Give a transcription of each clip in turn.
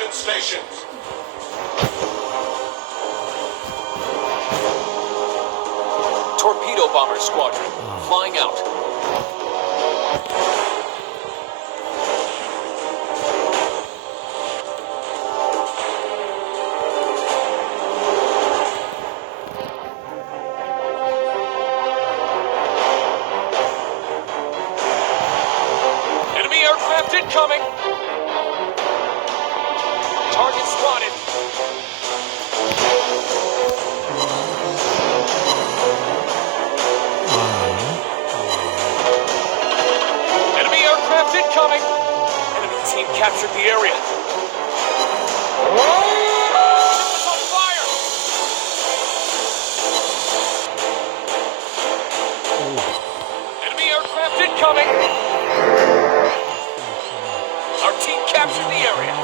Attention stations. Torpedo bomber squadron, flying out. Enemy aircraft incoming. Target spotted. Enemy aircraft incoming. Enemy team captured the area. Ship is on fire. Enemy aircraft incoming. Our team captured the area.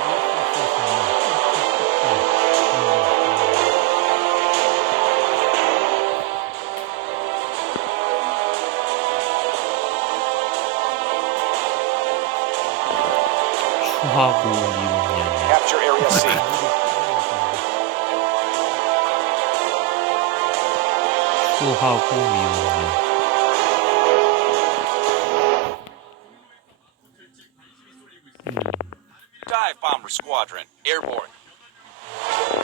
수하고 미운년. Capture area C. 수하고 미운년. Dive bomber squadron, airborne.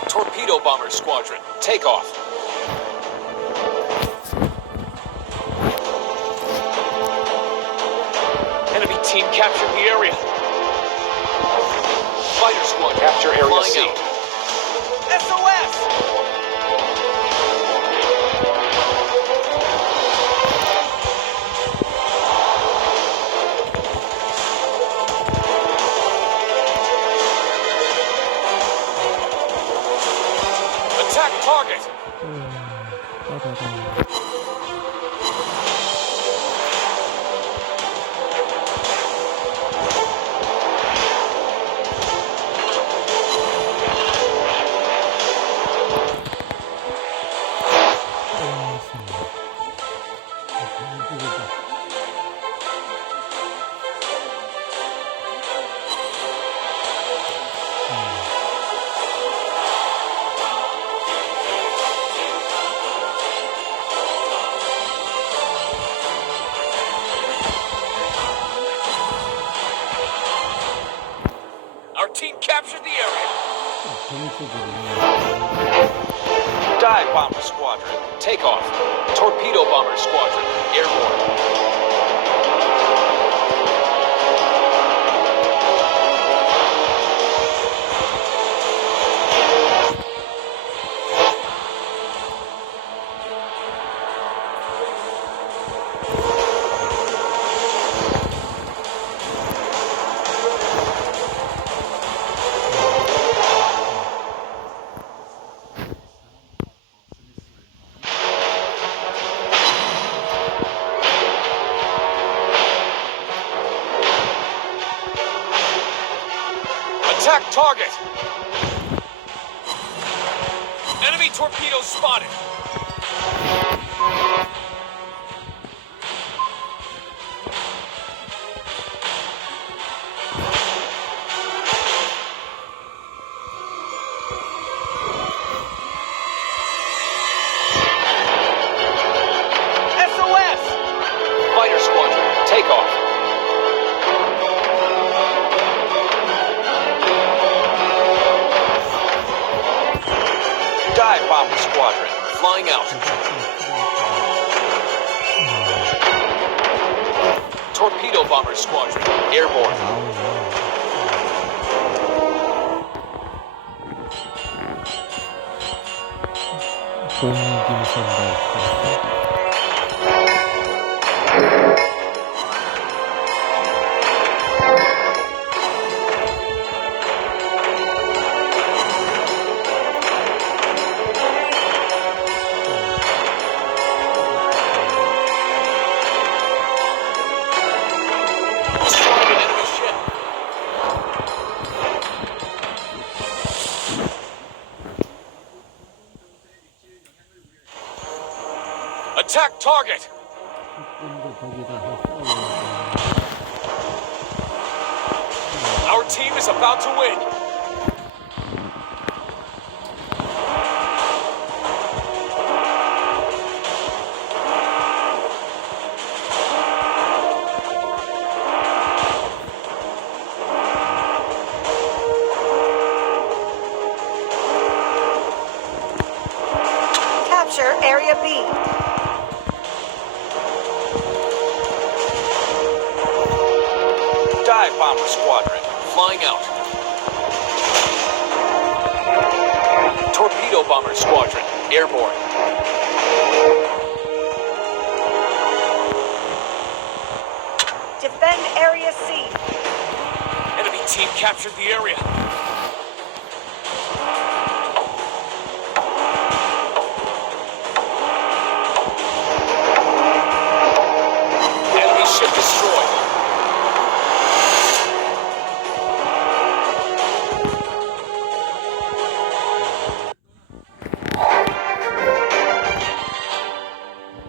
Torpedo bomber squadron, take off. Enemy team captured the area. Fighter squad capture area C. SOS! Attack target. Our team captured the area. Dive bomber squadron, take off. Torpedo bomber squadron, airborne. Attack target! Enemy torpedoes spotted! SOS! Fighter squadron, take off. Dive bomber squadron, flying out. Torpedo bomber squadron, airborne. 공기선발. Destroyed an enemy ship. Attack target! Our team is about to win. Bomber Squadron, flying out. Torpedo Bomber Squadron, airborne. Defend Area C. Enemy team captured the area.